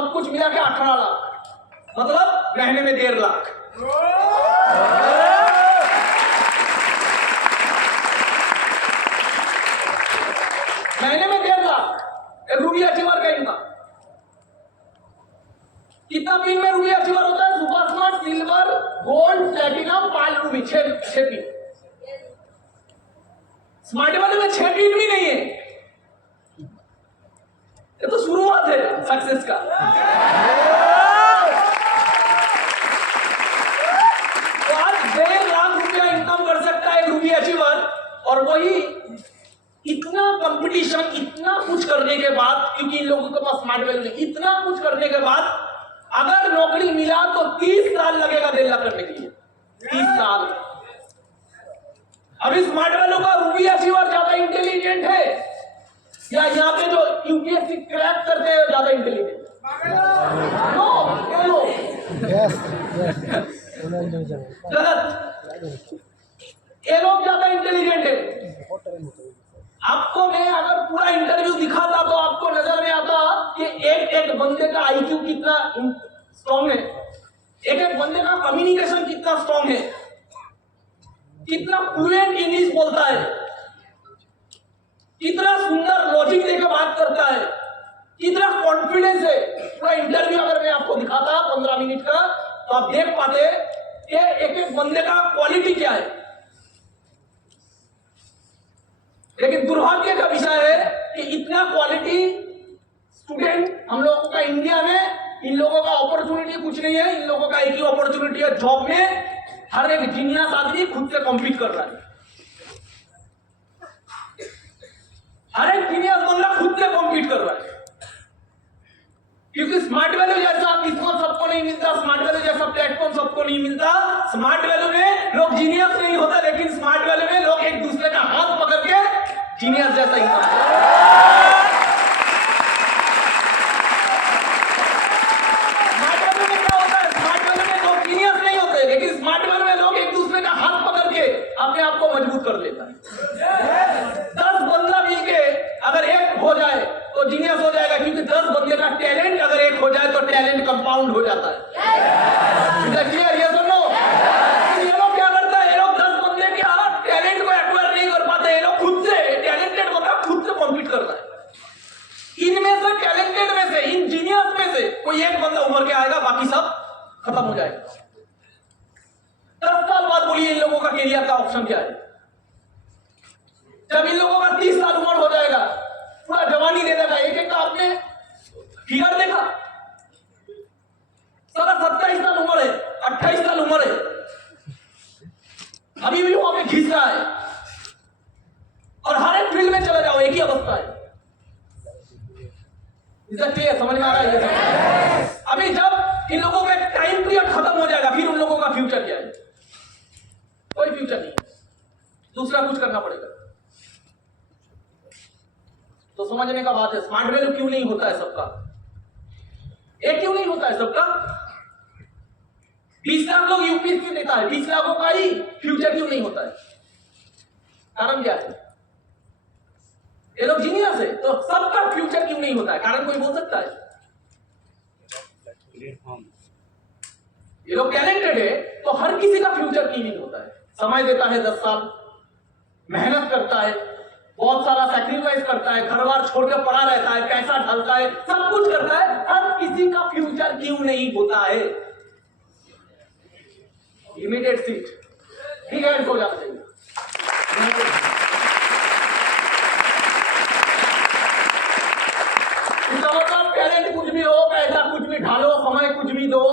सब कुछ मिला के 18 लाख, मतलब महीने में 1.5 लाख। महीने में 1.5 लाख एक रूबी अचीवर का इनकम। कितना पिन में रूबी अचीवर होता है? Super smart, silver, gold, platinum, pearl ruby, 6 pin. Smart वाले में 6 पिन भी नहीं है। ये तो शुरुआत है सक्सेस का। तो आज 1.5 लाख रुपया इनकम कर सकता है रूबी अचीवर, और वही इतना कंपटीशन, इतना कुछ करने के बाद, क्योंकि इन लोगों के पास स्मार्ट वैल्यू नहीं, इतना कुछ करने के बाद अगर नौकरी मिला तो 30 साल लगेगा 1.5 लाख करने के लिए। 30 साल। अभी स्मार्ट वैल्यू का रूबी अचीवर ज्यादा इंटेलिजेंट है या यहाँ पे जो यूपीएससी क्रैक करते हैं ज्यादा इंटेलिजेंट? नो, गलत। ये लोग ज्यादा इंटेलिजेंट है। आपको मैं अगर पूरा इंटरव्यू दिखाता तो आपको नजर में आता कि एक बंदे का आईक्यू कितना स्ट्रॉन्ग है, एक बंदे का कम्युनिकेशन कितना स्ट्रॉन्ग है, कितना फ्लुएंट इंग्लिश बोलता है, कितना सुंदर लॉजिक देकर बात करता है, कितना कॉन्फिडेंस है। पूरा इंटरव्यू अगर मैं आपको दिखाता 15 मिनट का, तो आप देख पाते कि एक बंदे का क्वालिटी क्या है। लेकिन दुर्भाग्य का विषय है कि इतना क्वालिटी स्टूडेंट हम लोगों का इंडिया में, इन लोगों का अपॉर्चुनिटी कुछ नहीं है। इन लोगों का एक ही अपॉर्चुनिटी है जॉब में। हर एक जीनियस आदमी खुद से कॉम्पीट कर रहा है। हर एक जीनियस बंदा खुद से कॉम्पीट कर रहा है, क्योंकि स्मार्ट वैल्यू जैसा किस्मत सबको नहीं मिलता, स्मार्ट वैल्यू जैसा प्लेटफॉर्म सबको नहीं मिलता। स्मार्ट वैल्यू में लोग जीनियस नहीं होता, लेकिन स्मार्ट वैल्यू में लोग एक दूसरे का हाथ पकड़ के जीनियस जैसा ही स्मार्ट वैल्यू में क्या होता है? स्मार्ट वैल्यू में लोग जीनियस नहीं होते, लेकिन स्मार्ट वैल्यू में लोग एक दूसरे का हाथ पकड़ के अपने आप को मजबूत कर लेता है। 10 बंदा मिलके अगर एक हो जाए तो जीनियस हो जाएगा, क्योंकि 10 बंदे का टैलेंट अगर एक हो जाए तो टैलेंट कंपाउंड हो जाता है। क्लियर? ये सुनो, ये लोग क्या करता है? ये लोग 10 बंदे के टैलेंट को एक्वायर नहीं कर पाते। ये लोग खुद से टैलेंटेड बंदा खुद से कॉम्पीट करता है। इनमें से टैलेंटेड में से, इन जीनियस में से कोई एक बंदा उभर के आएगा, बाकी सब खत्म हो जाएगा। 10 साल बाद बोलिए इन लोगों का कैरियर का ऑप्शन क्या है? जब इन लोगों का 30 साल उम्र हो जाएगा, पूरा जवानी दे देगा। एक का आपने फिगर देखा? सारा 27 साल उम्र है, 28 साल उम्र है, अभी भी वहां पे घिस रहा है। और हर एक फील्ड में चले जाओ, एक ही अवस्था है। क्लियर? समझ में आ रहा है? अभी जब इन लोगों का टाइम पीरियड खत्म हो जाएगा, फिर उन लोगों का फ्यूचर क्या है? कोई फ्यूचर नहीं, दूसरा कुछ करना पड़ेगा। तो समझने का बात है, स्मार्ट वैल्यू क्यों नहीं होता है सबका? एक क्यों नहीं होता है सबका? 20 लाख लोग यूपीएससी देता है, 20 लाखों का ही फ्यूचर क्यों नहीं होता है? कारण क्या है? ये लोग जीनियस है, तो सबका फ्यूचर क्यों नहीं होता है? कारण कोई बोल सकता है? ये लोग टैलेंटेड है, तो हर किसी का फ्यूचर क्यों नहीं होता है? समय देता है 10 साल, मेहनत करता है, बहुत सारा सैक्रिफाइस करता है, घर बार छोड़कर पड़ा रहता है, पैसा ढलता है, सब कुछ करता है, हर किसी का फ्यूचर क्यों नहीं होता है? लिमिटेड सीट, ठीक है, हो जाना चाहिए। इसका मतलब टैलेंट कुछ भी हो, पैसा कुछ भी ढालो, समय कुछ भी दो,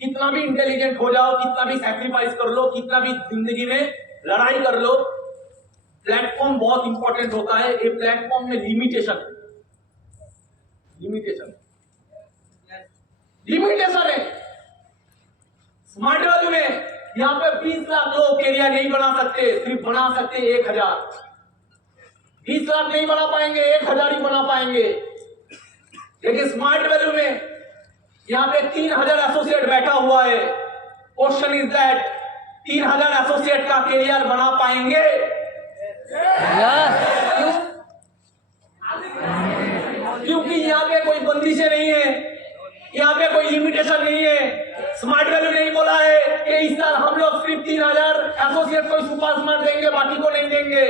कितना भी इंटेलिजेंट हो जाओ, कितना भी सैक्रिफाइस कर लो, कितना भी जिंदगी में लड़ाई कर लो, प्लेटफॉर्म बहुत इंपॉर्टेंट होता है। ये प्लेटफॉर्म में लिमिटेशन है। स्मार्ट वैल्यू में यहां पे 20 लाख लोग कैरियर नहीं बना सकते, सिर्फ बना सकते 1000। 20 लाख नहीं बना पाएंगे, 1000 ही बना पाएंगे। लेकिन स्मार्ट वैल्यू में यहां पे 3000 एसोसिएट बैठा हुआ है। क्वेश्चन इज दैट 3000 एसोसिएट का कैरियर बना पाएंगे? क्योंकि यहाँ पे कोई बंदिशें नहीं है। में कोई लिमिटेशन नहीं है। स्मार्ट वैल्यू नहीं बोला है कि इस साल हम लोग सिर्फ 3000 एसोसिएट को सुपर स्मार्ट देंगे, बाकी को नहीं देंगे।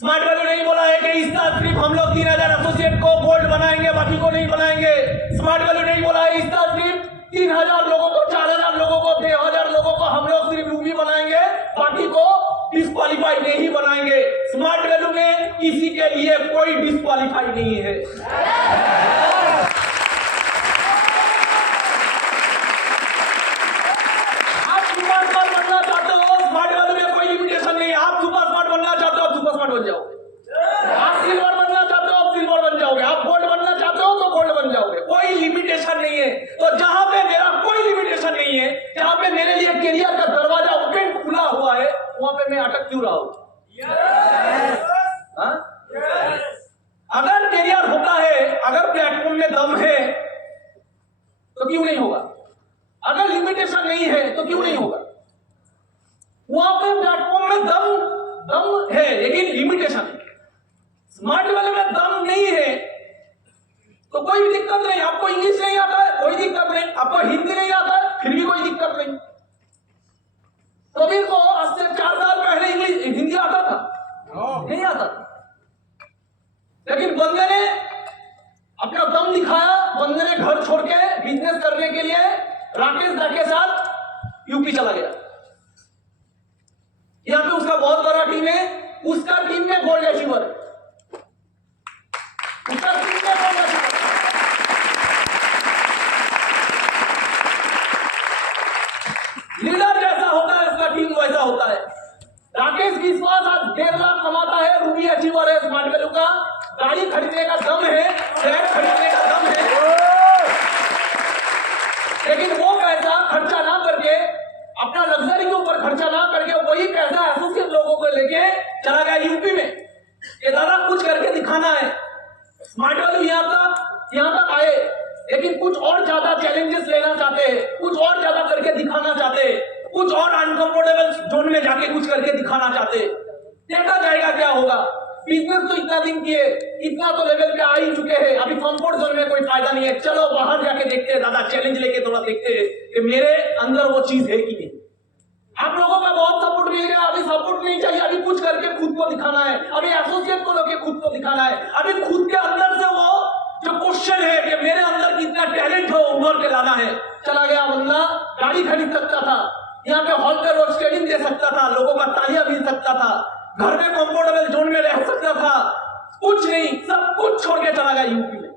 स्मार्ट वैल्यू नहीं बोला है कि इस साल सिर्फ हम लोग 3000 एसोसिएट को गोल्ड बनाएंगे, बाकी को नहीं बनाएंगे। स्मार्ट वैल्यू नहीं बोला है इस साल सिर्फ 3000 लोगों को, 4000 लोगों को, 6000 लोगों को हम लोग सिर्फ रूबी बनाएंगे, बाकी को डिस्क्वालीफाई नहीं बनाएंगे। स्मार्ट वैल्यू में किसी के लिए कोई डिस्क्वालीफाई नहीं है। आप सुपर स्मार्ट बनना चाहते हो, स्मार्ट वैल्यू में कोई लिमिटेशन नहीं है। आप सुपर स्मार्ट बनना चाहते हो, आप सुपर स्मार्ट बन जाओगे। आप सिल्वर बनना चाहते हो, आप सिल्वर बन जाओगे। आप गोल्ड बनना चाहते हो तो गोल्ड बन जाओगे। कोई लिमिटेशन नहीं है। तो जहां पे मेरा कोई लिमिटेशन नहीं है, जहां पे मेरे लिए करियर का दरवाजा ओपन खुला हुआ है, वहां पे मैं अटक क्यों रहा हूं? अगर करियर होता है, अगर प्लेटफॉर्म में दम है तो क्यों नहीं होगा? अगर लिमिटेशन नहीं है तो क्यों नहीं होगा? वहां पे प्लेटफॉर्म में दम है, लेकिन लिमिटेशन। स्मार्ट वैल्यू में दम नहीं है तो कोई दिक्कत नहीं। आपको इंग्लिश नहीं आता है, कोई दिक्कत नहीं। आपको हिंदी नहीं आता है, फिर भी कोई दिक्कत नहीं। कबीर को आज से 4 साल पहले इंग्लिश हिंदी आता था? नहीं आता था। लेकिन बंदे ने अपना दम दिखाया। बंदे ने घर छोड़ के बिजनेस करने के लिए राकेश दा के साथ यूपी चला गया। यहां पे उसका बहुत बड़ा टीम है। उसका टीम में गोल्ड अचीवर है। उसका टीम में गोल्ड अचीवर। लीडर जैसा होता है उसका टीम वैसा होता है। राकेश विश्वास आज 1.5 लाख कमाता है, रूबी अचीवर है, स्मार्ट वैल्यू का। गाड़ी खरीदने का दम है, फ्लैट खरीदने का दम है, लेकिन वो पैसा खर्चा ना करके, अपना लग्जरी के ऊपर खर्चा ना करके, वही पैसा एसोसिएट लोगों को लेके चला गया यूपी में कि दादा कुछ करके दिखाना है। स्मार्ट वैल्यू यहां तक आए, लेकिन कुछ और ज्यादा चैलेंजेस लेना चाहते हैं, कुछ और ज्यादा करके दिखाना चाहते हैं, कुछ और अनकंफर्टेबल जोन में जाके कुछ करके दिखाना चाहते हैं। देखा जाएगा क्या होगा। बिजनेस तो इतना दिन किए, इतना तो लेवल पे आ ही चुके हैं। अभी कंफर्ट जोन में कोई फायदा नहीं है। चलो बाहर जाके देखते हैं दादा, चैलेंज लेके थोड़ा देखते हैं कि मेरे अंदर वो चीज है कि नहीं। आप लोगों का बहुत सपोर्ट मिल गया, अभी सपोर्ट नहीं चाहिए। अभी कुछ करके खुद को दिखाना है, अभी एसोसिएट को लेके खुद को दिखाना है। अभी खुद के अंदर से वो जो क्वेश्चन है कि मेरे अंदर कितना टैलेंट हो, उभर के लाना है। चला गया बंदा, गाड़ी खरीद सकता था, यहाँ पे हॉल पे रोड स्टेडियम दे सकता था, लोगों का तालियां मिल सकता था, घर में कंफर्टेबल जोन में रह सकता था। कुछ नहीं, सब कुछ छोड़ के चला गया यूपी में।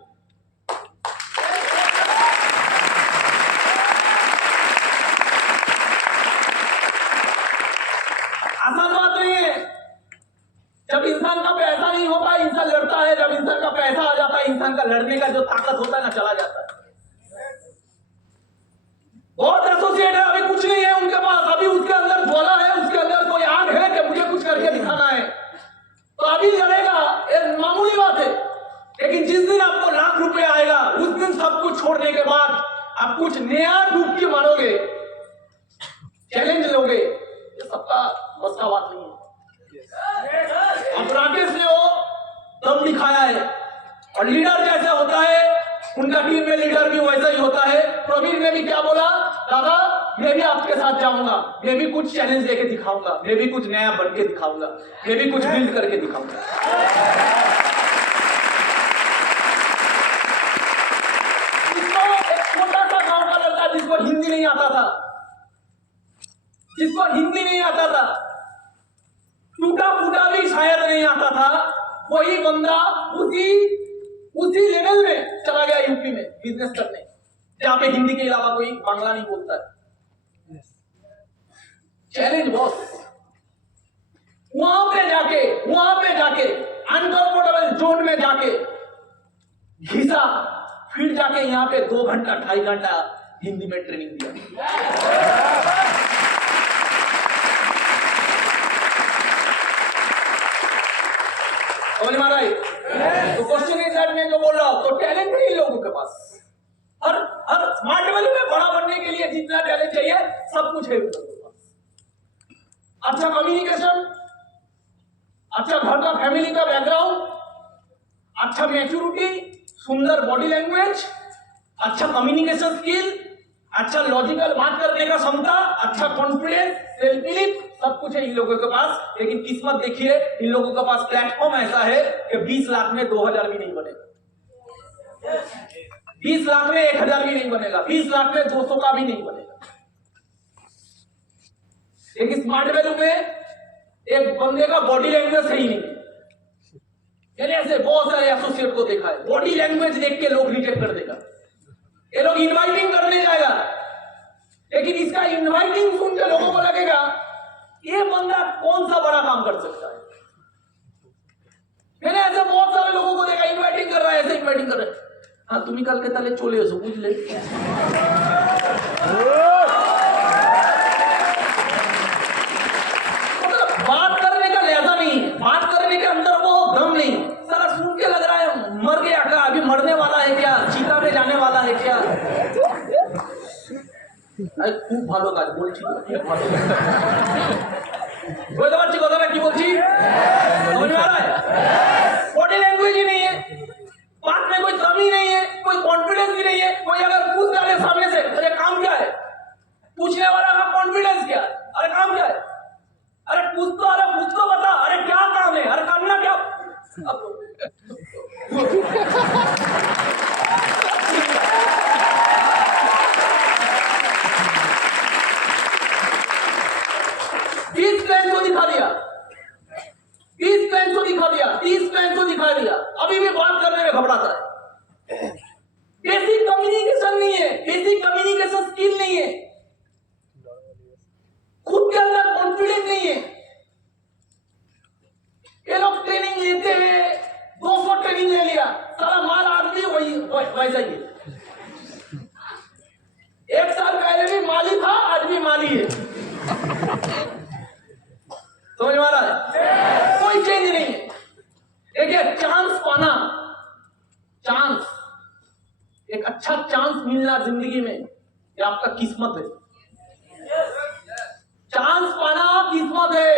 आसान बात नहीं है। जब इंसान का पैसा नहीं होता इंसान लड़ता है, जब इंसान का पैसा आ जाता है इंसान का लड़ने का जो ताकत होता है ना, चला जाता है। बहुत एसोसिएट है, अभी कुछ नहीं है उनके पास, अभी उसके अंदर ज्वाला है, उसके अंदर कोई आग है कि मुझे कुछ करके दिखाना है, तो अभी लड़ेगा, एक मामूली बात है। लेकिन जिस दिन आपको लाख रुपए आएगा, उस दिन सब कुछ छोड़ने के बाद आप कुछ नया डूबकी मारोगे, चैलेंज लोगे, ये सबका बस का बात नहीं है। अब राकेश ने वो दम दिखाया है, और लीडर जैसा होता है उनका टीम में लीडर भी वैसा ही होता है। प्रवीण ने भी क्या बोला, दादा मैं भी आपके साथ जाऊंगा, मैं भी कुछ चैलेंज लेके दिखाऊंगा, मैं भी कुछ नया बन के दिखाऊंगा, मैं भी कुछ बिल्ड करके दिखाऊंगा। एक छोटा सा गांव का लड़का जिसको हिंदी नहीं आता था, जिसको हिंदी नहीं आता था, टूटा फूटा भी शायद नहीं आता था, वही बंदा उसी लेवल में चला गया यूपी में बिजनेस करने, जहां पे हिंदी के अलावा कोई बांग्ला नहीं बोलता है। चैलेंज बॉस, वहां पे जाके अनकंफर्टेबल जोन में जाके घिसा, फिर जाके यहां पे 2 घंटा 2.5 घंटा हिंदी में ट्रेनिंग दिया। महाराज, तो क्वेश्चन इज दैट मैं जो बोल रहा हूं, तो टैलेंट नहीं लोगों के पास। हर स्मार्ट वैल्यू में बड़ा बनने के लिए जितना टैलेंट चाहिए सब कुछ है उनके पास। अच्छा कम्युनिकेशन, अच्छा घर का फैमिली का बैकग्राउंड, अच्छा मैच्योरिटी, सुंदर बॉडी लैंग्वेज, अच्छा कम्युनिकेशन स्किल, अच्छा लॉजिकल बात करने का क्षमता, अच्छा कॉन्फिडेंस, सेल्फ बिलीफ, सब कुछ है इन लोगों के पास। लेकिन किस्मत देखिए, इन लोगों के पास प्लेटफॉर्म ऐसा है कि 20 लाख में 2000 भी नहीं बनेगा, 20 लाख में 1000 भी नहीं बनेगा, 20 लाख में 200 का भी नहीं बनेगा। लेकिन स्मार्ट वैल्यू में एक बंदे का बॉडी लैंग्वेज सही नहीं है। मैंने ऐसे बहुत सारे एसोसिएट को देखा है, बॉडी लैंग्वेज देख के लोग रिजेक्ट कर देगा। ये लोग इनवाइटिंग करने जाएगा, लेकिन इसका इनवाइटिंग सुन के लोगों को लगेगा ये बंदा कौन सा बड़ा काम कर सकता है। मैंने ऐसे बहुत सारे लोगों को देखा, इनवाइटिंग कर रहा है, ऐसे इनवाइटिंग कर रहा है। हाँ तुम्हें कल के ताले चोले हो बुझ ले, मतलब बात करने का लहजा नहीं है, बात करने के अंदर वो दम नहीं। सारा सुन के लग रहा है मर गया क्या, अभी मरने वाला है क्या, चीता में जाने वाला है क्या। খুব ভালো কাজ বলছি, বুঝতে পারছি কথাটা কি বলছি, समझ में आ रहा है? बॉडी लैंग्वेज ही नहीं है, बात में कोई दम ही नहीं है, कोई कॉन्फिडेंस ही नहीं है। कोई अगर पूछ डाले सामने से अरे काम क्या है, पूछने वाला का कॉन्फिडेंस क्या है, अरे काम क्या है, अरे पूछ तो बता, अरे क्या काम है, अरे करना क्या। दिखा दिया, अभी भी बात करने में घबराता है। बेसिक कम्युनिकेशन नहीं है, बेसिक कम्युनिकेशन स्किल नहीं है, खुद के अंदर कॉन्फिडेंस नहीं है। ये लोग ट्रेनिंग लेते हैं, 200 ट्रेनिंग ले लिया, सारा माल आदमी वही वैसा ही है। 1 साल पहले भी माली था, आज भी माली है। समझ में आ रहा है? कोई चेंज नहीं है। देखिए चांस पाना, चांस, एक अच्छा चांस मिलना जिंदगी में ये आपका किस्मत है। चांस पाना किस्मत है,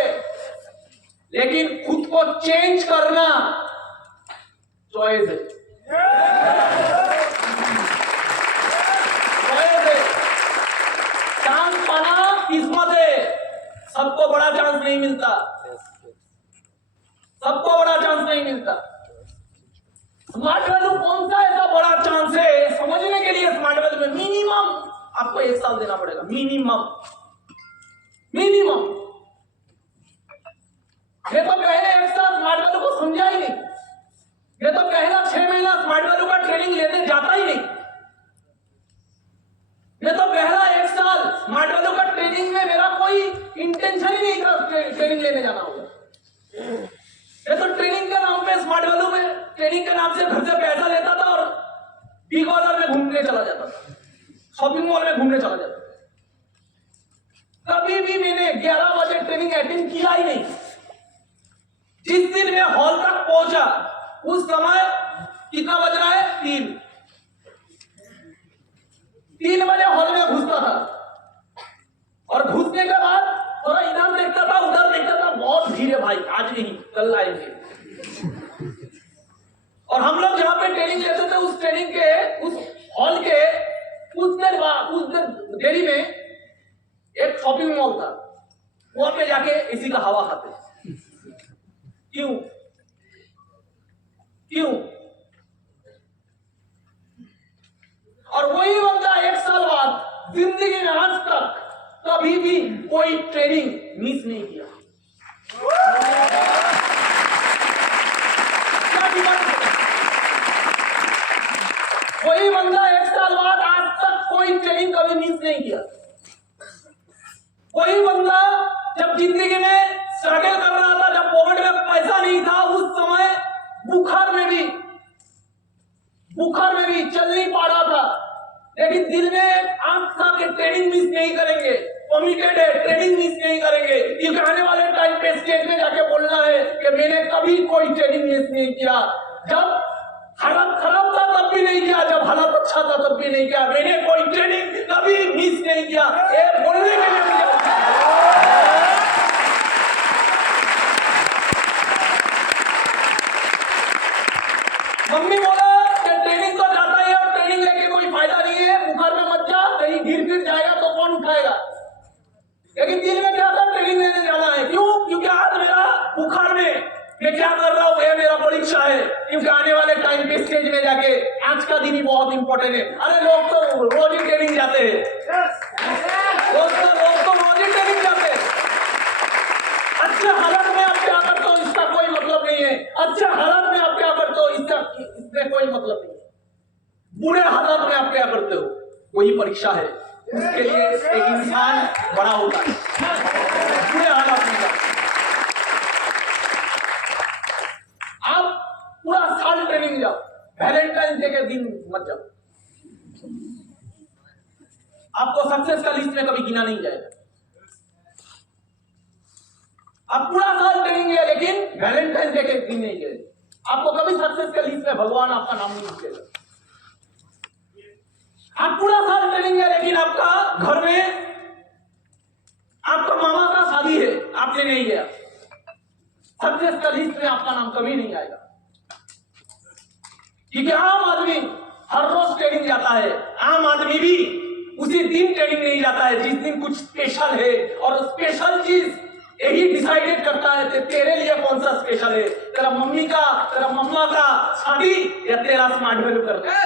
लेकिन खुद को चेंज करना चॉइस है। चॉइस है। चांस पाना किस्मत है, सबको बड़ा चांस नहीं मिलता, सबको बड़ा चांस नहीं मिलता। स्मार्ट वैल्यू कौन सा ऐसा बड़ा चांस है, समझने के लिए स्मार्ट वैल्यू में मिनिमम आपको 1 साल देना पड़ेगा, मिनिमम। ये तो पहले 1 साल स्मार्ट वैल्यू को समझा ही नहीं, ये तो पहला 6 महीना स्मार्ट वैल्यू का ट्रेनिंग लेने जाता ही नहीं, ये तो पहला 1 साल स्मार्ट वैल्यू का ट्रेनिंग में मेरा कोई इंटेंशन ही नहीं था ट्रेनिंग लेने जाना होगा। ये तो ट्रेनिंग के नाम पे, स्मार्ट वैल्यू में ट्रेनिंग के नाम से घर से पैसा लेता था और बिग बाजार में घूमने चला जाता था, शॉपिंग मॉल में घूमने चला जाता था। कभी भी मैंने 11 बजे ट्रेनिंग अटेंड किया ही नहीं। जिस दिन मैं हॉल तक पहुंचा उस समय कितना बज रहा है, 3 बजे हॉल में घुसता था और घुसने के बाद थोड़ा इधर देखता था उधर देखता था, बहुत भीड़ है भाई, आज नहीं कल आएंगे। और हम लोग जहां पे ट्रेनिंग लेते थे उस ट्रेनिंग के उस हॉल के कुछ देर देरी में एक शॉपिंग मॉल था, वहां पे जाके एसी का हवा खाते। क्यों? और वही बंदा 1 साल बाद जिंदगी में आज तक कभी भी कोई ट्रेनिंग मिस नहीं किया। वही बंदा 1 साल बाद आज तक कोई ट्रेनिंग कभी मिस नहीं किया। वही बंदा जब जिंदगी में स्ट्रगल कर रहा था, जब पॉकेट में पैसा नहीं था, उस समय बुखार में भी चल नहीं पा रहा था, लेकिन दिल में आंख था कि ट्रेनिंग मिस नहीं करेंगे, कमिटेड है, ट्रेनिंग मिस नहीं करेंगे। ये आने वाले टाइम पे स्टेज में जाके बोलना है कि मैंने कभी कोई ट्रेनिंग मिस नहीं किया। जब हालत खराब था तब भी नहीं किया, जब हालत अच्छा था तब भी नहीं किया, मैंने कोई ट्रेनिंग कभी मिस नहीं किया। ये बोलने के लिए मुझे मम्मी बोला कि ट्रेनिंग तो जाता है और ट्रेनिंग लेके कोई फायदा दिन ही बहुत इंपॉर्टेंट है। अरे लोग तो रोज ही ट्रेनिंग जाते हैं, लोग तो रोज ही ट्रेनिंग जाते हैं। अच्छे हालत में आप क्या करते हो इसका कोई मतलब नहीं है, अच्छे हालत में आप क्या करते हो इसमें कोई मतलब नहीं है। बुरे हालत में आप क्या करते हो वही परीक्षा है, उसके लिए एक इंसान बड़ा होता है। बुरे हालत में आप पूरा साल ट्रेनिंग जाओ, वैलेंटाइन डे के दिन मत जाओ, आपको सक्सेस का लिस्ट में कभी गिना नहीं जाएगा। आप पूरा साल ट्रेनिंग लिया लेकिन वैलेंटाइन डे के दिन नहीं गए, आपको कभी सक्सेस के लिस्ट में भगवान आपका नाम नहीं लिखेगा। आप पूरा साल ट्रेनिंग लिया लेकिन आपका घर में आपका मामा का शादी है, आपने नहीं गया, सक्सेस का लिस्ट में आपका नाम कभी नहीं आएगा। क्योंकि आम आदमी हर रोज ट्रेनिंग जाता है, आम आदमी भी उसी दिन ट्रेनिंग नहीं जाता है जिस दिन कुछ स्पेशल है, और स्पेशल चीज यही डिसाइडेड करता है कि तेरे लिए कौन सा स्पेशल है, तेरा मम्मी का, तेरा मम्मा का शादी या तेरा स्मार्ट वैल्यू करता है।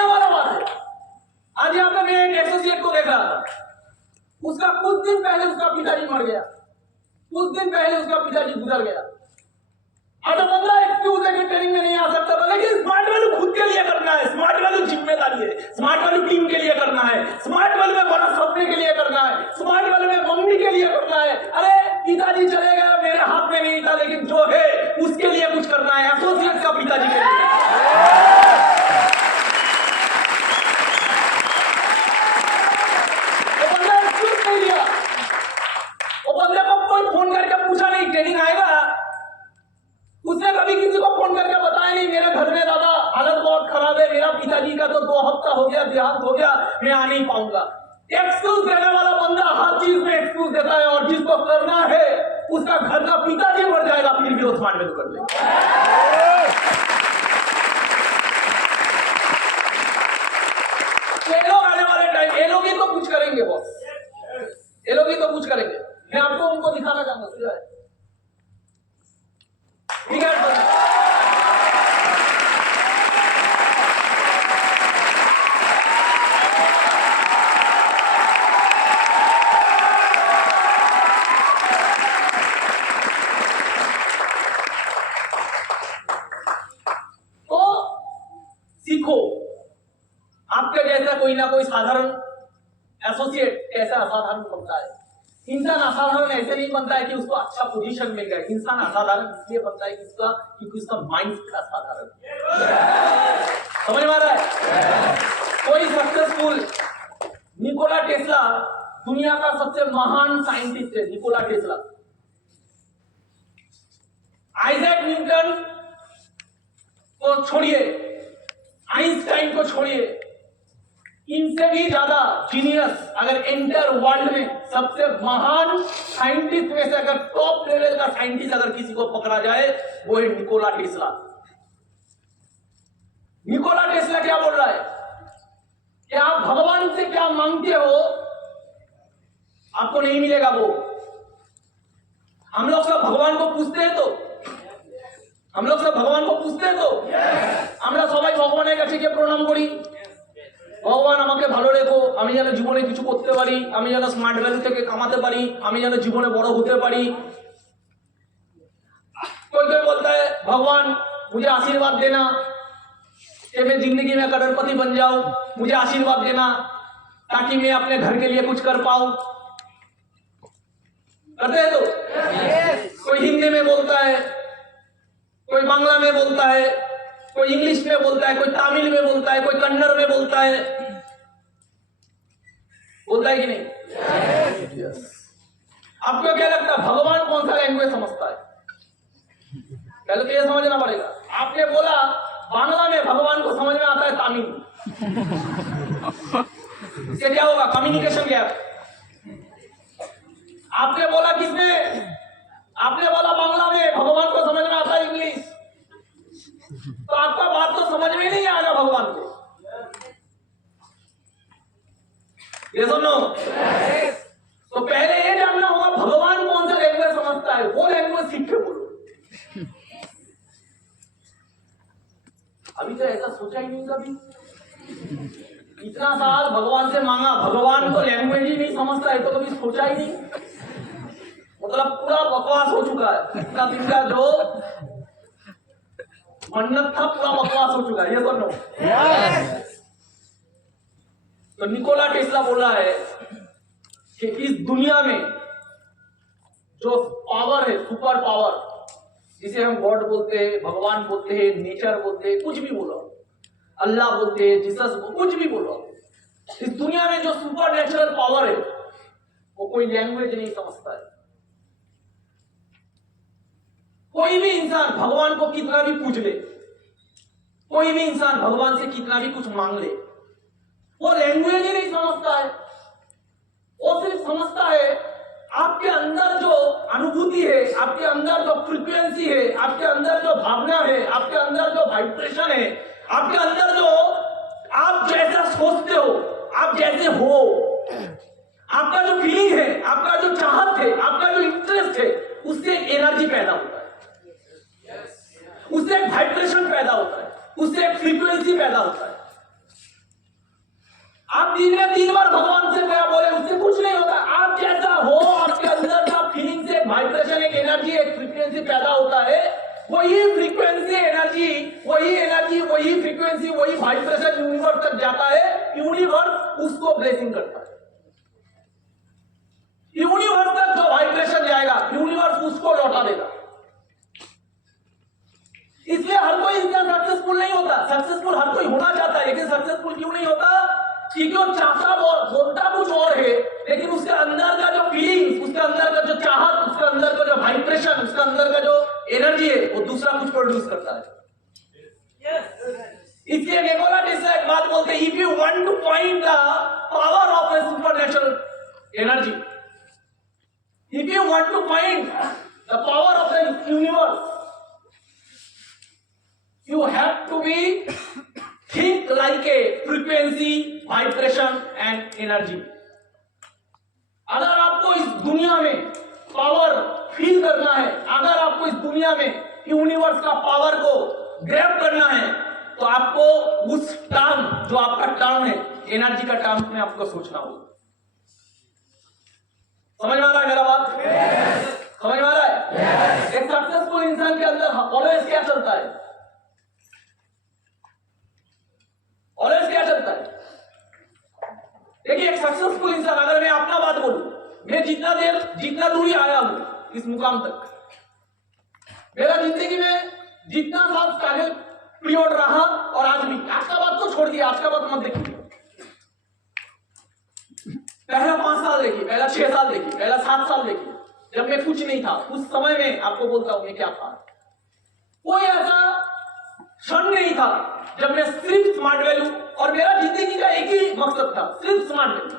वाला बात है। आज यहाँ पे मैं एक एसोसिएट को देख रहा था, उसका कुछ दिन पहले उसका पिताजी मर गया, कुछ दिन पहले उसका पिताजी गुजर गया। अब बंदा एक्सक्यूज है कि ट्रेनिंग में नहीं आ सकता था, लेकिन स्मार्ट वैल्यू खुद के लिए करना है, स्मार्ट वैल्यू जिम्मेदारी है, स्मार्ट वैल्यू टीम के लिए करना है, स्मार्ट वैल्यू में बड़ा सपने के लिए करना है, स्मार्ट वैल्यू में मम्मी के लिए करना है। अरे पिताजी चले गए, मेरे हाथ में नहीं था, लेकिन जो है उसके लिए कुछ करना है, एसोसिएट का पिताजी के लिए। फोन करके पूछा नहीं ट्रेनिंग आएगा, उसने कभी किसी को फोन करके बताया नहीं मेरे घर में दादा हालत बहुत खराब है, मेरा पिताजी का तो 2 हफ्ता हो गया, देहांत हो गया, मैं आ नहीं पाऊंगा। एक्सक्यूज देने वाला बंदा हर चीज में एक्सक्यूज देता है, और जिसको करना है उसका घर का पिताजी मर जाएगा फिर भी वो स्मार्ट वैल्यू कर लेगा। ये लोग आने वाले टाइम ये लोग ही तो कुछ करेंगे बॉस, ये लोग ही तो कुछ करेंगे। मैं आपको उनको दिखाना चाहूंगा, ठीक है? तो सीखो, आपके जैसा कोई ना कोई साधारण एसोसिएट कैसा असाधारण बनता है। इंसान असाधारण ऐसे नहीं बनता है कि उसको अच्छा पोजीशन मिल गया, इंसान असाधारण इसलिए बनता है क्योंकि उसका माइंड असाधारण। समझ में आ रहा है? कोई सक्सेसफुल निकोला टेस्ला दुनिया का सबसे महान साइंटिस्ट है, निकोला टेस्ला। आइजैक न्यूटन को छोड़िए, आइंस्टाइन को छोड़िए, इनसे भी ज्यादा जीनियस अगर एंटर वर्ल्ड में सबसे महान साइंटिस्ट में से अगर टॉप लेवल का साइंटिस्ट अगर किसी को पकड़ा जाए वो है निकोला टेस्ला। निकोला टेस्ला क्या बोल रहा है कि आप भगवान से क्या मांगते हो आपको नहीं मिलेगा वो। हम लोग सब भगवान को पूछते हैं तो আমরা সবাই ভগবানের কাছে গিয়ে প্রণাম করি, ভগবান আমাকে ভালো রেখো, আমি যেন জীবনে কিছু করতে পারি, আমি যেন স্মার্ট ভ্যালু থেকে কামাতে পারি, আমি যেন জীবনে বড় হতে পারি। कोई कोई बोलता है भगवान मुझे आशीर्वाद देना कि मैं जिंदगी में करोड़पति बन जाऊं, मुझे आशीर्वाद देना ताकि मैं अपने घर के लिए कुछ कर पाऊं। करते हैं तो कोई हिंदी में बोलता है, कोई बांग्ला में बोलता है, कोई इंग्लिश में बोलता है, कोई तमिल में बोलता है, कोई कन्नड़ में बोलता है कि नहीं? yes. आपको क्या लगता है भगवान कौन सा लैंग्वेज समझता है? पहले तो ये समझना पड़ेगा। आपने बोला बांग्ला में भगवान को समझ में आता है तमिल, इससे क्या होगा? Communication gap. आपने बोला किसमें? आपने बोला बांग्ला में भगवान को समझ में आता है इंग्लिश, तो आपका बात तो समझ में नहीं आएगा भगवान को। ये सुनो, तो पहले ये जानना होगा भगवान कौन सा लैंग्वेज समझता है, वो कोई सीख के बोलो। अभी तो ऐसा सोचा ही नहीं कभी। इतना साल भगवान से मांगा, भगवान तो लैंग्वेज ही नहीं समझता है, तो कभी सोचा ही नहीं। मतलब पूरा बकवास हो चुका है। इतना दिन का जो मन्नत था पूरा बकवास हो चुका है। ये तो नो। तो निकोला टेस्ला बोल रहा है कि इस दुनिया में जो पावर है, सुपर पावर, जिसे हम गॉड बोलते हैं, भगवान बोलते हैं, नेचर बोलते हैं, कुछ भी बोलो, अल्लाह बोलते हैं, जीसस, कुछ भी बोलो, इस दुनिया में जो सुपर नेचुरल पावर है वो कोई लैंग्वेज नहीं समझता है। कोई भी इंसान भगवान को कितना भी पूछ ले, कोई भी इंसान भगवान से कितना भी कुछ मांग ले, वो लैंग्वेज ही नहीं समझता है। वो सिर्फ समझता है आपके अंदर जो अनुभूति है, आपके अंदर जो फ्रीक्वेंसी है, आपके अंदर जो भावना है, आपके अंदर जो वाइब्रेशन है, आपके अंदर जो आप जैसा सोचते हो, आप जैसे हो, आपका जो फीलिंग है, आपका जो चाहत है, आपका जो इंटरेस्ट है, उससे एक एनर्जी पैदा होता है, उससे एक वाइब्रेशन पैदा होता है, उससे एक फ्रीक्वेंसी पैदा होता है। आप दिन में 3 बार भगवान से क्या बोले, उससे कुछ नहीं होता। आप जैसा हो, आपके अंदर का फीलिंग से वाइब्रेशन, एक एनर्जी, एक फ्रीक्वेंसी पैदा होता है। वही फ्रीक्वेंसी एनर्जी, वही फ्रीक्वेंसी, वही वाइब्रेशन यूनिवर्स तक जाता है। यूनिवर्स उसको ब्लेसिंग करता है। यूनिवर्स तक जो वाइब्रेशन जाएगा, यूनिवर्स उसको लौटा देगा। इसलिए हर कोई इंसान सक्सेसफुल नहीं होता। सक्सेसफुल हर कोई होना चाहता है, लेकिन सक्सेसफुल क्यों नहीं होता? क्योंकि वो चाहता बोलता कुछ और है, लेकिन उसके अंदर का जो फीलिंग, उसके अंदर का जो चाहत, उसके अंदर का जो वाइब्रेशन, उसके अंदर का जो एनर्जी है, वो दूसरा कुछ प्रोड्यूस करता है। इसलिए निकोला टेस्ला एक बात बोलते हैं, if you want to find the power of a supernatural energy, if you want to find the power of the universe, you have to be think like a frequency, vibration and energy. अगर आपको इस दुनिया में power feel करना है, अगर आपको इस दुनिया में यूनिवर्स का पावर को ग्रैब करना है, तो आपको उस टर्म, जो आपका टर्म है, एनर्जी का टर्म में आपको सोचना होगा। समझ में आ रहा है मेरा बात? समझ में आ रहा है? एक सक्सेसफुल इंसान के अंदर ऑलवेज क्या चलता है? ऑलवेज क्या चलता है? देखिए, एक सक्सेसफुल इंसान, अगर मैं अपना बात बोलूं, मैं जितना दूरी आया हूं इस मुकाम तक, मेरा जिंदगी में जितना साल स्ट्रगल पीरियड रहा, और आज भी, आज का बात तो छोड़ दिया, आज का बात मत देखिए, पहला 5 साल देखिए, पहला 6 साल देखिए, पहला 7 साल देखिए, जब मैं कुछ नहीं था, उस समय में आपको बोलता हूं मैं क्या था। कोई ऐसा क्षण नहीं था जब मैं सिर्फ स्मार्ट वैल्यू, और मेरा जिंदगी का एक ही मकसद था, सिर्फ स्मार्ट वैल्यू।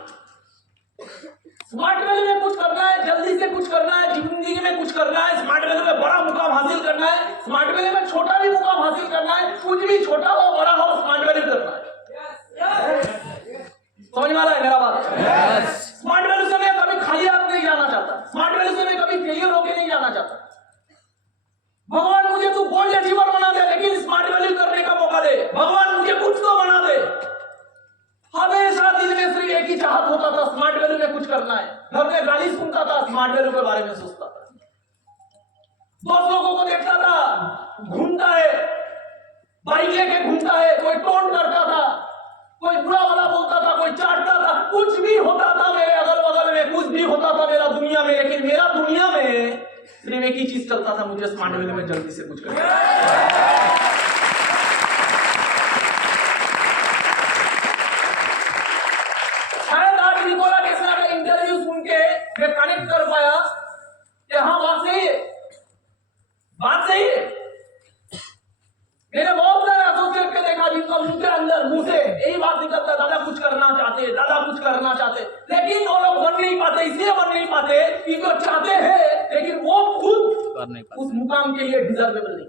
स्मार्ट वैल्यू में कुछ करना है, जल्दी से कुछ करना है, जिंदगी में कुछ करना है, स्मार्ट वैल्यू में बड़ा मुकाम हासिल करना है, स्मार्ट वैल्यू में छोटा भी मुकाम हासिल करना है, कुछ भी छोटा हो बड़ा हो, स्मार्ट वैल्यू करना है। समझ में आ रहा है मेरा बात? स्मार्ट वैल्यू से मैं कभी खाली हाथ नहीं जाना चाहता, स्मार्ट वैल्यू से मैं कभी फेलियर होकर नहीं जाना चाहता। भगवान मुझे तू गोल्ड अचीवर बना दे, लेकिन स्मार्ट वैल्यू करने का मौका दे। भगवान मुझे कुछ तो बना दे। हमेशा दिल में सिर्फ एक ही चाहत होता था, स्मार्ट वैल्यू में कुछ करना है। घर में गाली सुनता था, स्मार्ट वैल्यू के बारे में सोचता था। दोस्त लोगों को देखता था, घूमता है, बाइक लेके घूमता है, कोई टोन करता था, कोई बुरा भला बोलता था, कोई चाटता था, कुछ भी होता था मेरे अगल बगल में, कुछ भी होता था मेरा दुनिया में, लेकिन मेरा दुनिया में सिर्फ एक ही चीज चलता था, मुझे स्मार्ट वैल्यू में जल्दी से कुछ करना है। शायद आज निकोला टेस्ला का इंटरव्यू सुन के मैं कनेक्ट कर पाया कि हाँ, बात सही है, बात सही है। मैंने बहुत सारे एसोसिएट के देखा जिनका मुंह के अंदर, मुंह से यही बात निकलता, दादा कुछ करना चाहते, दादा कुछ करना चाहते, लेकिन वो लोग बन नहीं पाते। इसलिए बन नहीं पाते क्योंकि वो चाहते हैं, लेकिन वो खुद उस मुकाम के लिए डिजर्वेबल नहीं।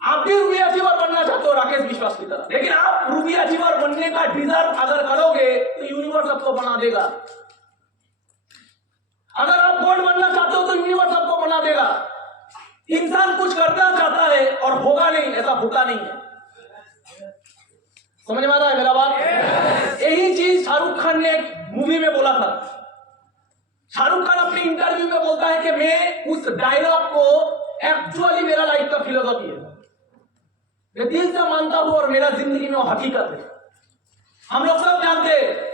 आप भी रूबी अचीवर बनना चाहते हो राकेश विश्वास की तरह, लेकिन आप रूबी अचीवर बनने का डिजर्व अगर करोगे तो यूनिवर्स आपको बना देगा। अगर आप गोल्ड बनना चाहते इंसान कुछ करना चाहता है और होगा नहीं, ऐसा होता नहीं है। समझ में आ रहा है मेरा बात? यही चीज शाहरुख खान ने एक मूवी में बोला था। शाहरुख खान अपनी इंटरव्यू में बोलता है कि मैं उस डायलॉग को एक्चुअली मेरा लाइफ का फिलोसॉफी है, मैं दिल से मानता हूं और मेरा जिंदगी में वो हकीकत है। हम लोग सब जानते हैं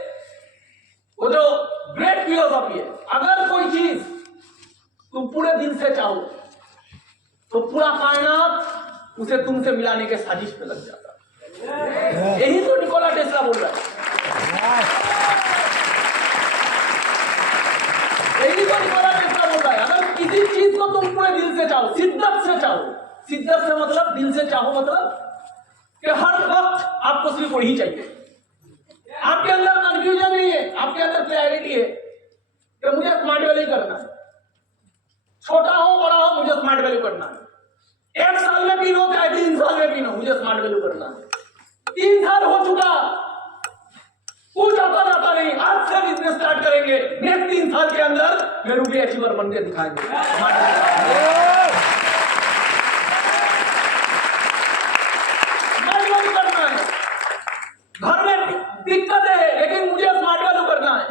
वो जो ग्रेट फिलोसॉफी है, अगर कोई चीज तुम पूरे दिल से चाहो तो पूरा कायनात उसे तुमसे मिलाने के साजिश में लग जाता है। यही तो निकोला टेस्ला बोल रहा है, यही तो निकोला टेस्ला बोल रहा है। अगर किसी चीज को तुम पूरे दिल से चाहो, शिद्दत से चाहो, शिद्दत से मतलब दिल से चाहो मतलब कि हर वक्त आपको सिर्फ वही चाहिए, आपके अंदर कंफ्यूजन नहीं है, आपके अंदर क्लैरिटी है कि मुझे स्मार्ट वैल्यू करना है, छोटा हो बड़ा हो मुझे स्मार्ट वैल्यू करना है। 1 साल में पीनो चाहे 3 साल में पीनो, मुझे स्मार्ट वैल्यू करना है। 3 साल हो चुका, कुछ आता जाता नहीं, आज से बिजनेस स्टार्ट करेंगे, नेक्स्ट 3 साल के अंदर मैं रूबी अचीवर बन के दिखाएंगे। घर में दिक्कत है लेकिन मुझे स्मार्ट वैल्यू करना है।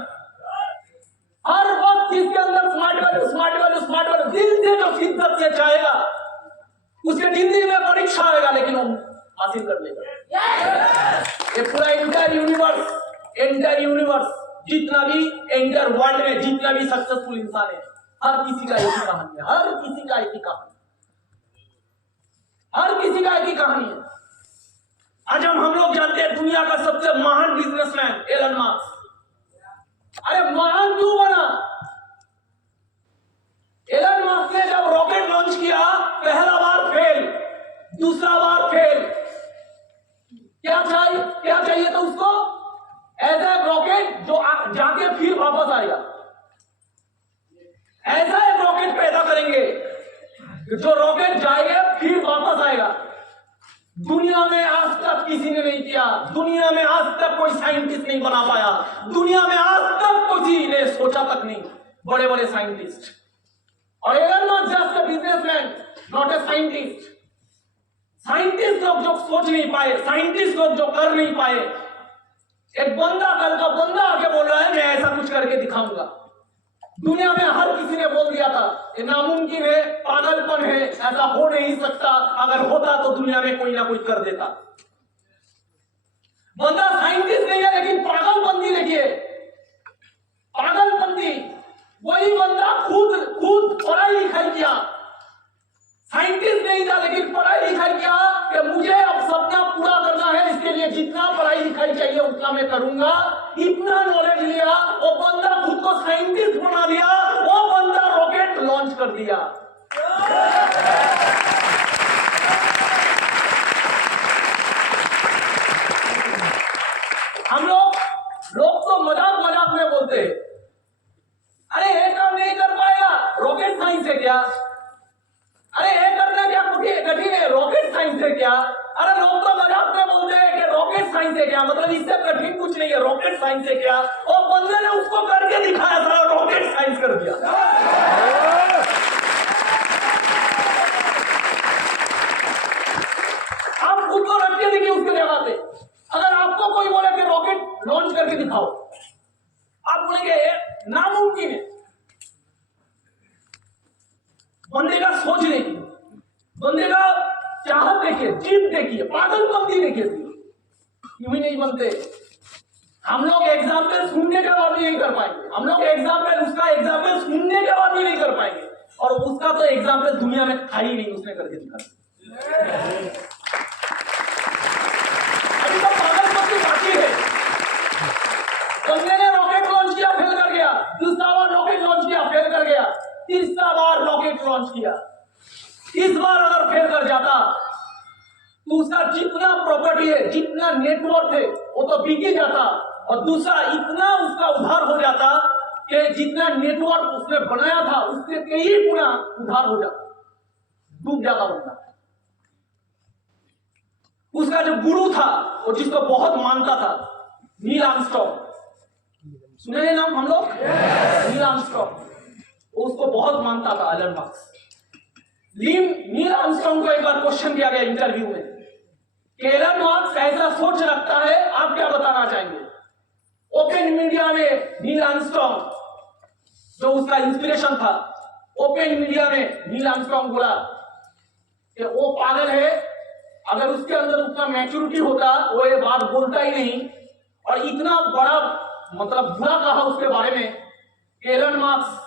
हर वक्त जिसके अंदर smart value smart value smart value दिल से जो शिद्दत से चाहेगा उसके जिंदगी में परीक्षा आएगा लेकिन वो हासिल कर लेगा। ये पूरा एंटायर यूनिवर्स जितना भी एंटायर वर्ल्ड में जितना भी सक्सेसफुल इंसान है, हर किसी का एक ही कहानी है, हर किसी का एक ही कहानी, हर किसी का एक ही कहानी है। आज हम लोग जानते हैं दुनिया का सबसे महान बिजनेसमैन एलन मस्क। अरे महान क्यों बना? एलन मस्क ने जब रॉकेट लॉन्च किया, पहला बार फेल, दूसरा बार फेल। क्या चाहिए था उसको? ऐसा एक रॉकेट जो जाके फिर वापस आएगा, ऐसा एक रॉकेट पैदा करेंगे जो रॉकेट जाएगा फिर वापस आएगा। दुनिया में आज तक किसी ने नहीं किया, दुनिया में आज तक कोई साइंटिस्ट नहीं बना पाया, दुनिया में आज तक किसी ने सोचा तक नहीं, बड़े बड़े साइंटिस्ट। और Elon Musk just a businessman, not a scientist. Scientist लोग जो सोच नहीं पाए, साइंटिस्ट लोग जो कर नहीं पाए, एक बंदा, कल का बंदा आके बोल रहा है मैं ऐसा कुछ करके दिखाऊंगा। दुनिया में हर किसी ने बोल दिया था ये नामुमकिन है, पागलपन है, ऐसा हो नहीं सकता, अगर होता तो दुनिया में कोई ना कोई कर देता। बंदा साइंटिस्ट नहीं है लेकिन पागलपंती देखिए, पागलपंती। वही बंदा खुद पढ़ाई लिखाई किया, साइंटिस्ट नहीं था लेकिन पढ़ाई लिखाई किया कि मुझे अब सपना पूरा करना है, इसके लिए जितना पढ़ाई लिखाई चाहिए उतना मैं करूंगा। इतना नॉलेज लिया, वो बंदा खुद को साइंटिस्ट बना दिया, वो बंदा रॉकेट लॉन्च कर दिया। हम लोग तो मजाक में बोलते हैं अरे ये काम नहीं कर पाएगा, रॉकेट साइंस है क्या? अरे ये करना क्या कठिन है, रॉकेट साइंस है क्या? अरे लोग तो मजाक में बोलते हैं कि रॉकेट साइंस है क्या, मतलब इससे कठिन कुछ नहीं है, रॉकेट साइंस है क्या? और बंदे ने उसको करके दिखाया था, रॉकेट साइंस कर दिया। आप खुद को रख के देखिए उसके जगह पे। अगर आपको कोई बोले कि रॉकेट लॉन्च करके दिखाओ, आप बोलेंगे नामुमकिन है। बंदे का सोचने की, बंदे का चाहत देखिए, जीत देखिए, पागलपंती देखिए, यूं ही नहीं बनते। हम लोग एग्जाम्पल सुनने के बाद भी नहीं कर पाएंगे, हम लोग उसका एग्जाम्पल सुनने के बाद भी नहीं कर पाएंगे, और उसका तो एग्जाम्पल दुनिया में था ही नहीं, उसने करके दिखा। अभी तो पागलपंती बाकी है। बंदे ने रॉकेट लॉन्च किया, फेल कर गया, दूसरा बार रॉकेट लॉन्च किया, फेल कर गया, तीसरा बार रॉकेट लॉन्च किया। इस बार अगर फेल कर जाता तो उसका जितना प्रॉपर्टी है, जितना नेटवर्क है, वो तो बिक ही जाता, और दूसरा इतना उसका उधार हो जाता कि जितना नेटवर्क उसने बनाया था उससे कई गुना उधार हो जाता, डूब जाता बंदा। उसका जो गुरु था, वो जिसको बहुत मानता था, नील आर्मस्ट्रांग, सुने नाम हम लोग? नील आर्मस्ट्रांग, उसको बहुत मानता था एलन मस्क। नील आर्मस्ट्रांग को एक बार क्वेश्चन किया गया इंटरव्यू में कि एलन मस्क ऐसा सोच रखता है, आप क्या बताना चाहेंगे? ओपन मीडिया में नील आर्मस्ट्रांग, जो उसका इंस्पिरेशन था, ओपन मीडिया में नील आर्मस्ट्रांग बोला कि वो पागल है, अगर उसके अंदर उतना मैच्योरिटी होता वो ये बात बोलता ही नहीं। और इतना बड़ा मतलब बुरा कहा उसके बारे में कि एलन मस्क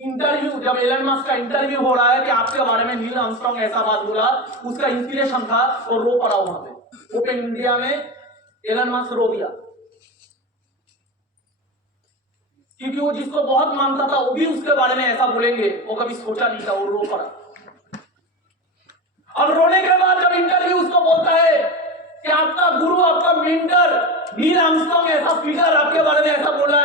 इंटरव्यू, जब एलन मस्क का इंटरव्यू हो रहा है कि आपके बारे में नील आर्मस्ट्रांग ऐसा बात बोला, उसका इंस्पिरेशन था, और रो पड़ा वहां पे ओपन मीडिया में। एलन मस्क रो दिया क्योंकि वो जिसको बहुत मानता था वो भी उसके बारे में ऐसा बोलेंगे, वो कभी सोचा नहीं था, वो रो पड़ा। अब रोने के बाद जब इंटरव्यू उसको बोलता है कि आपका गुरु, आपका मेंटर नील आर्मस्ट्रांग ऐसा फिगर आपके बारे में ऐसा बोला है,